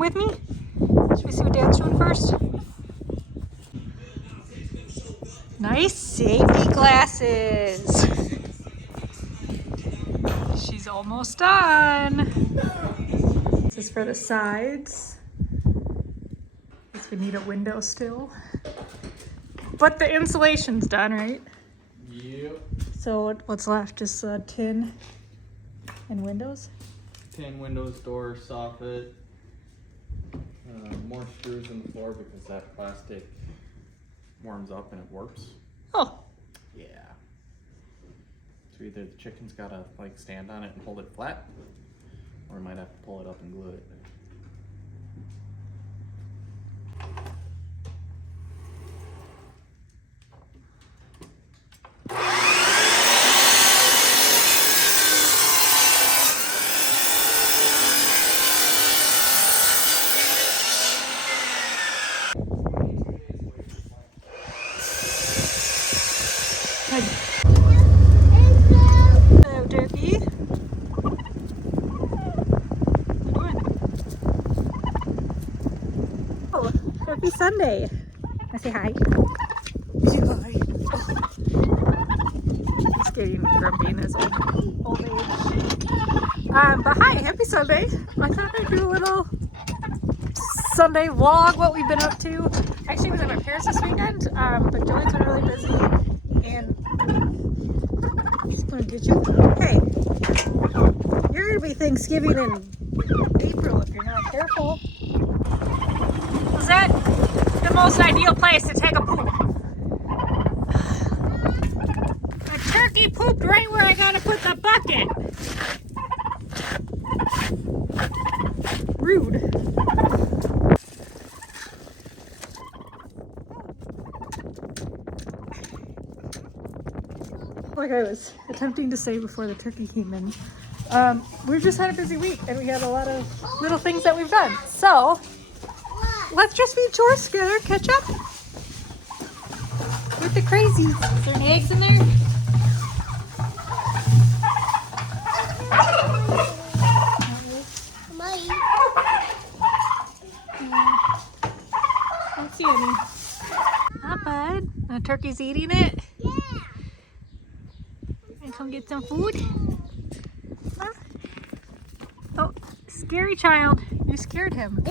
come with me? Should we see what Dad's doing first? Nice safety glasses. She's almost done. This is for the sides. Guess we need a window still. But the insulation's done, right? Yep. So what's left? Just tin and windows? Tin, windows, doors, soffit. More screws in the floor because that plastic warms up and it warps. Oh. Yeah. So either the chicken's gotta like stand on it and hold it flat, or we might have to pull it up and glue it. Hello, Turkey. What are you doing? Oh, happy Sunday. I say hi. Say hi. He's getting grumpy in his old age. But hi, happy Sunday. I thought I'd do a little Sunday vlog, what we've been up to. Actually, I was at my parents this weekend, but Joey's been really busy, and he's gonna get you. Hey, you're gonna be Thanksgiving in April if you're not careful. Was that the most ideal place to take a poop? A turkey pooped right where I gotta put the bucket. Rude. Like I was attempting to say before the turkey came in, we've just had a busy week and we had a lot of little things that we've done. So let's just be chores together, catch up with the crazies. Is there any eggs in there? I don't see any. Not bad. The turkey's eating it. Come get some food. Huh? Oh, scary child. You scared him.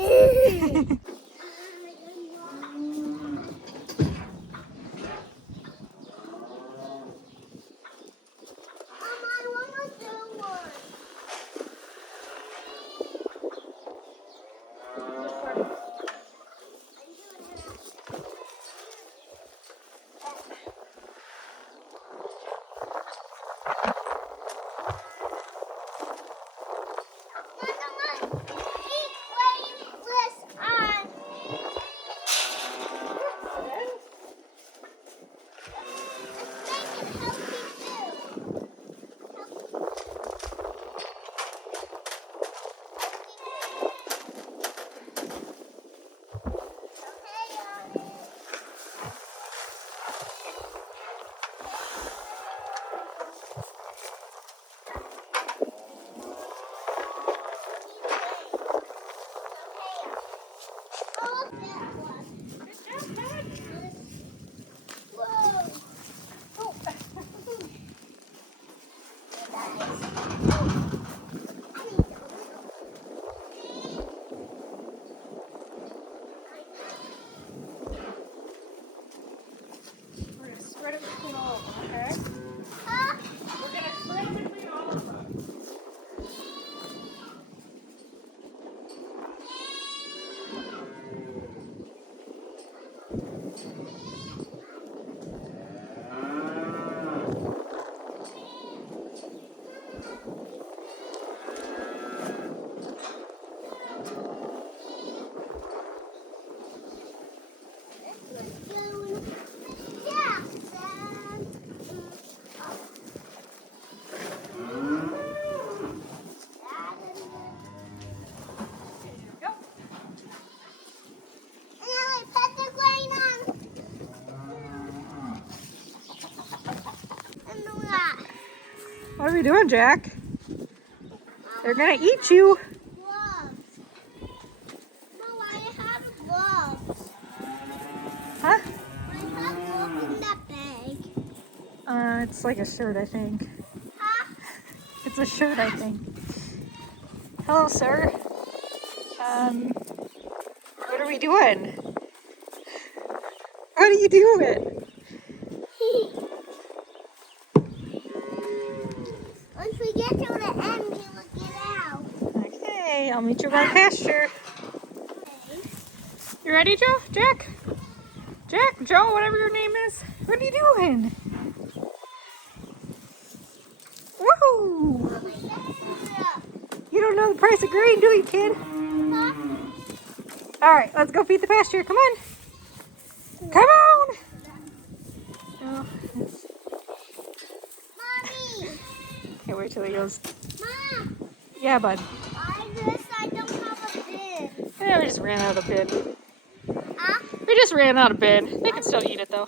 What are we doing, Jack? They're gonna eat you. it's like a shirt, I think. It's a shirt, I think. Hello, sir. What are we doing? What are you doing? Once we get to the end, we will get out. Okay, I'll meet you by the pasture. You ready, Joe? Jack? Jack? Joe? Whatever your name is. What are you doing? Woohoo! You don't know the price of grain, do you, kid? Alright, let's go feed the pasture. Come on. Come on! Oh. Mommy! Can't wait till he goes. Mom! Yeah, bud. I don't have a bin. Yeah, we just ran out of bin. Huh? We just ran out of bin. They can still eat it, though.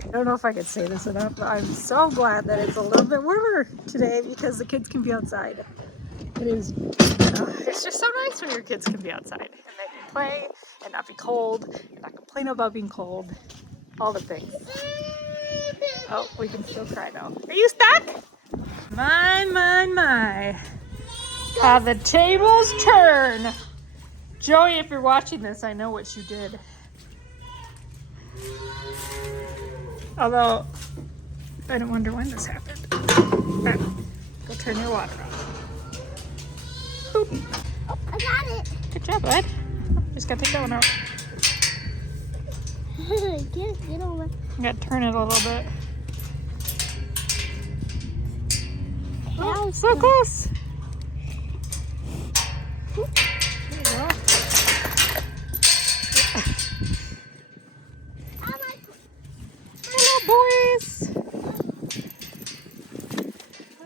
I don't know if I could say this enough, but I'm so glad that it's a little bit warmer today because the kids can be outside. It is, it's just so nice when your kids can be outside and they can play and not be cold and not complain about being cold. All the things. Oh, we can still cry now. Are you stuck? My. How the tables turn. Joey, if you're watching this, I know what you did. Although, I don't wonder when this happened. Okay, go turn your water off. Boop. Oh, I got it. Good job, bud. Just gotta take that one out. Get over. You gotta turn it a little bit. Oh, so close. There you go. Hello, boys.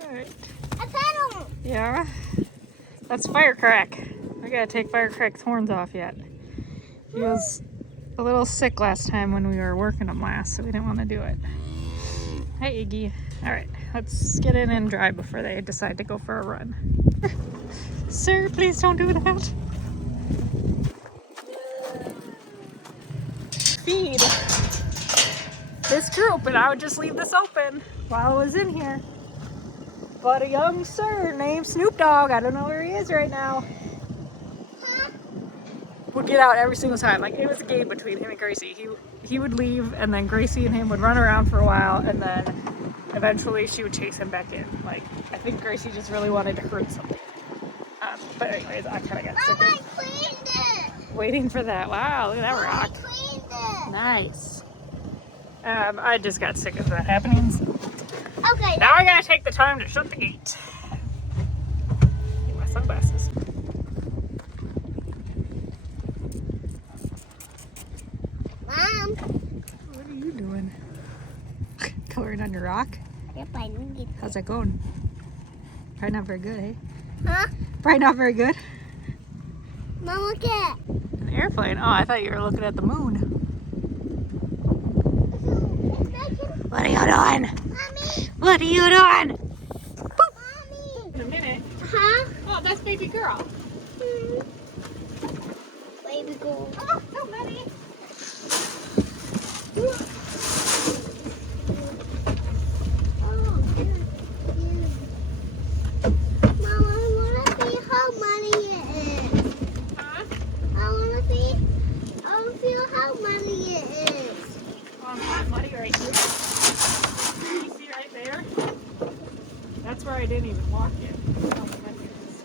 All right. I pedal. Yeah, that's Firecrack. I gotta take Firecrack's horns off yet. He was a little sick last time when we were working him last, so we didn't want to do it. Hey, Iggy. All right, let's get in and dry before they decide to go for a run. Sir, please don't do that. Feed this group, and I would just leave this open while I was in here. But a young sir named Snoop Dogg, I don't know where he is right now, would get out every single time. Like, it was a game between him and Gracie. He would leave, and then Gracie and him would run around for a while, and then eventually she would chase him back in. Like, I think Gracie just really wanted to hurt something. But anyways, I kind of got sick Mom, of I cleaned it. waiting for that. Wow, look at that I rock. cleaned it. Nice. I just got sick of that happening. Okay. Now I gotta take the time to shut the gate. Get my sunglasses. Mom. What are you doing? Coloring on your rock? Yep, I need it. How's that going? Probably not very good, eh? Huh? Probably not very good. Mom, look at it. An airplane? Oh, I thought you were looking at the moon. What are you doing? Mommy. What are you doing? Mommy. In a minute. Huh? Oh, that's baby girl. Baby girl. Oh, so many. Mom, I want to see how many it is. Huh? I want to see. I want to feel how many it is. Oh, I'm muddy right here. You see right there? That's where I didn't even walk yet. Oh, my goodness.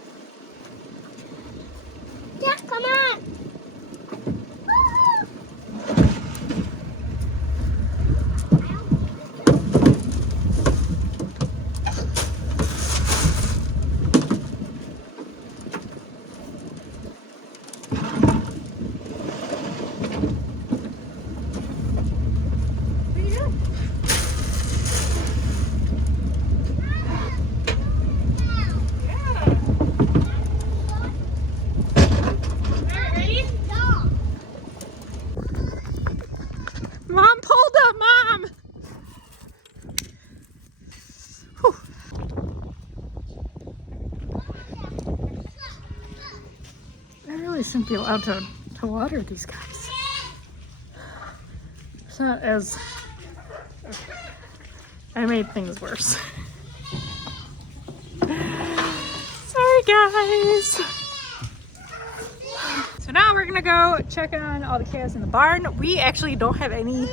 Jack, come on. really shouldn't be allowed to water these guys. It's not as... I made things worse. Sorry, guys. So now we're gonna go check on all the calves in the barn. We actually don't have any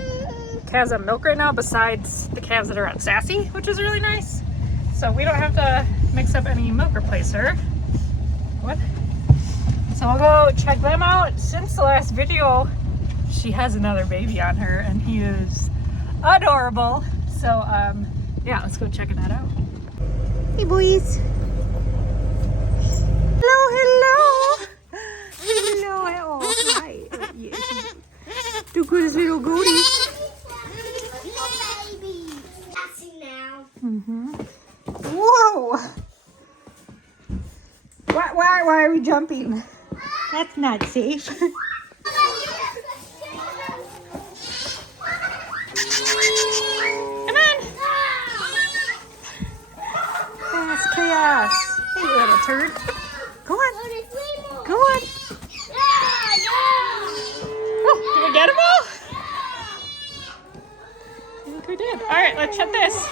calves on milk right now besides the calves that are on Sassy, which is really nice. So we don't have to mix up any milk replacer. What? So we'll go check them out. Since the last video, she has another baby on her and he is adorable. So yeah, let's go check that out. Hey boys. Hello, hello. Hello, oh, hi. Yes. The goodest little goatie. Whoa! Why are we jumping? That's not safe. Come on! That's chaos. Hey, you little turd. Go on. Go on. Oh, did we get them all? I think we did. Alright, let's shut this.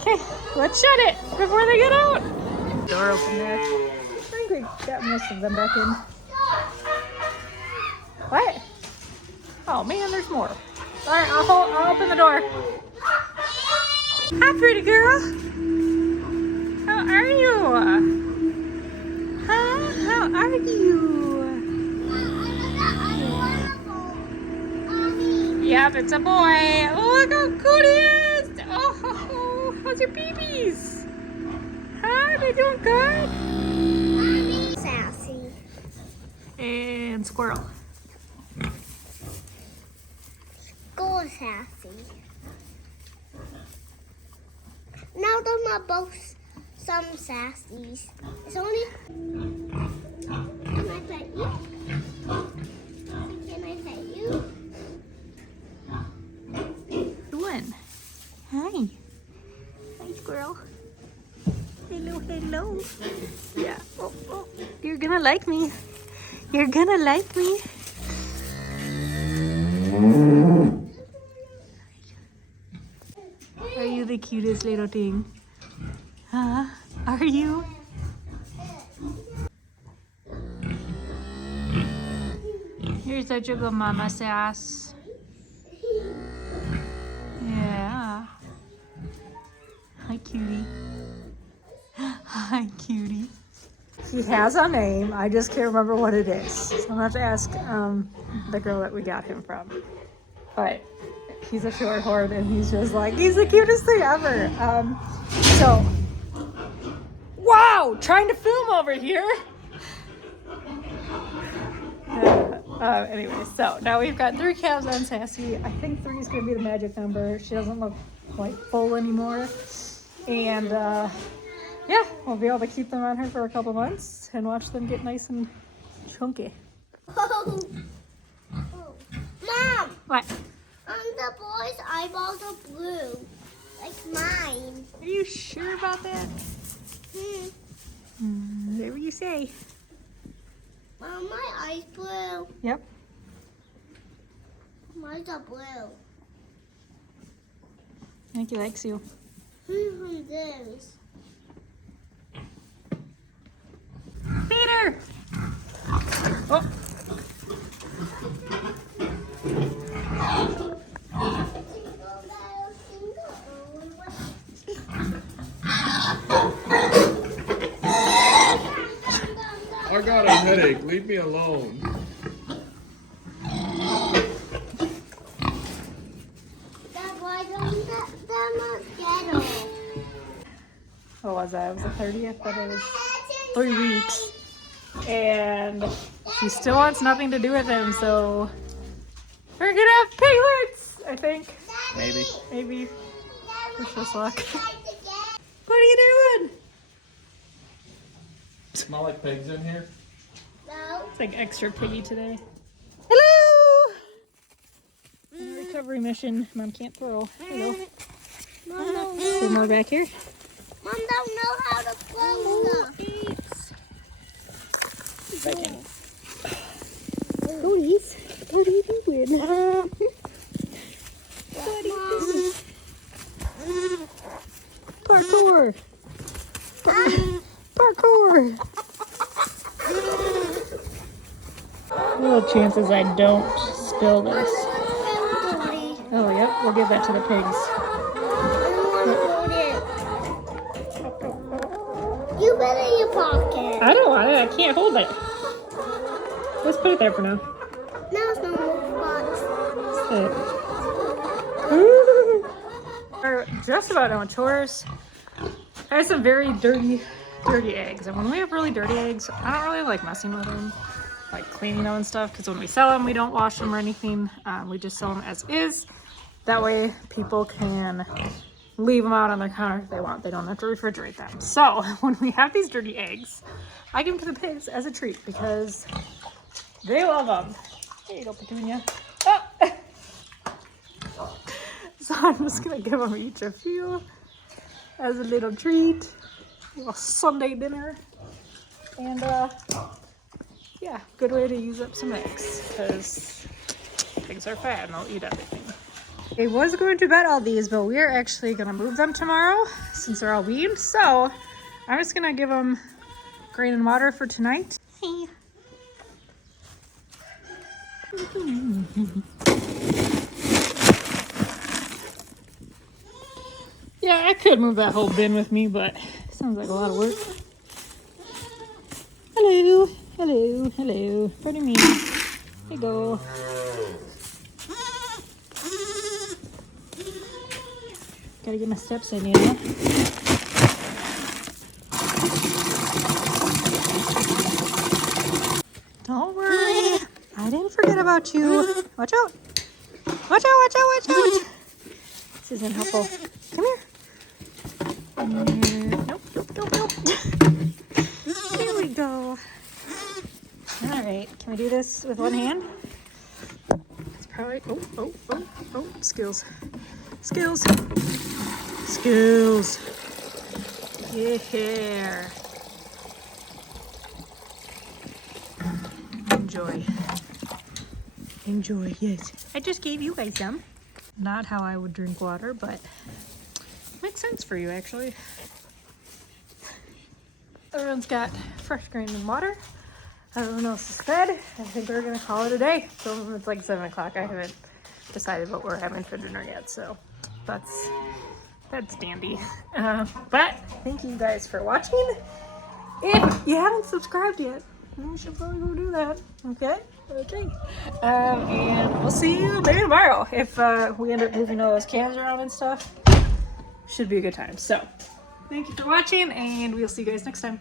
Okay, let's shut it before they get out. Door open there. I think we got most of them back in. What? Oh man, there's more. Alright, I'll open the door. Hi, pretty girl. How are you? Huh? How are you? Yep, it's a boy. Oh, look how good he is. Oh, how's your babies? Huh? They doing good? Sassy. And squirrel. Go Sassy. Now those are both some sassies. It's only... Can I pet you? Can I pet you? Doing? Hi. Hi, squirrel. Hello, hello. Yeah. Oh, oh. You're gonna like me. You're gonna like me. Are you the cutest little thing? Huh? Are you? You're such a good mama, Sass. Yeah. Hi, cutie. Hi, cutie. He has a name. I just can't remember what it is. So I'll have to ask the girl that we got him from. But he's a shorthorn and he's just like, he's the cutest thing ever. So, wow, trying to film over here. Anyway, so now we've got 3 calves on Sassy. I think 3 is going to be the magic number. She doesn't look like full anymore. And yeah, we'll be able to keep them on her for a couple months and watch them get nice and chunky. Oh. Mom! What? The boy's eyeballs are blue. Like mine. Are you sure about that? Whatever you say. Mom, my eye's blue. Yep. Mine's are blue. I think he likes you. Who's this? Peter! Oh. I got a headache. Leave me alone. What was that? It was the 30th, but it was 3 weeks. And she still wants nothing to do with him, so we're gonna have piglets, I think. Maybe. Maybe. Wish us luck. What are you doing? Smell like pigs in here? No. It's like extra piggy today. Hello! Recovery mission. Mom can't throw. Hello. Mom don't Some know. more back here. Mom don't know how to close stuff. If I can Goodies. What are you doing? What are you doing? Parkour. Parkour. Little chances I don't spill this. Oh, yep. We'll give that to the pigs. You put it in your pocket. I don't want it. I can't hold it. Let's put it there for now. Now it's no more spots. We're just about done with chores. I have some very dirty eggs. And when we have really dirty eggs, I don't really like messing with them, like cleaning them and stuff, because when we sell them, we don't wash them or anything. We just sell them as is. That way people can leave them out on their counter if they want. They don't have to refrigerate them. So when we have these dirty eggs, I give them to the pigs as a treat because they love them. There you go, Petunia. Oh. So I'm just gonna give them each a few as a little treat, a little Sunday dinner, and yeah, good way to use up some eggs because pigs are fat and they'll eat everything. I was going to bet all these, but we're actually gonna move them tomorrow since they're all weaned. So I'm just gonna give them grain and water for tonight. Hey. Yeah, I could move that whole bin with me, but it sounds like a lot of work. Hello, hello, hello. Pardon me. Here you go. Gotta get my steps in, you know? Don't worry. I didn't forget about you. Watch out. Watch out, watch out, watch out. This isn't helpful. Come here. Nope, nope, nope, nope. There we go. All right, can we do this with one hand? It's probably, oh, skills. Skills. Skills. Yeah. Enjoy. Enjoy, yes. I just gave you guys some. Not how I would drink water, but makes sense for you, actually. Everyone's got fresh grain and water. Everyone else is fed. I think we're gonna call it a day. So it's like 7 o'clock. I haven't decided what we're having for dinner yet, so that's dandy. But thank you guys for watching. If you haven't subscribed yet, you should probably go do that. Okay? Okay. And we'll see you maybe tomorrow if we end up moving all those cans around and stuff. Should be a good time. So, thank you for watching, and we'll see you guys next time.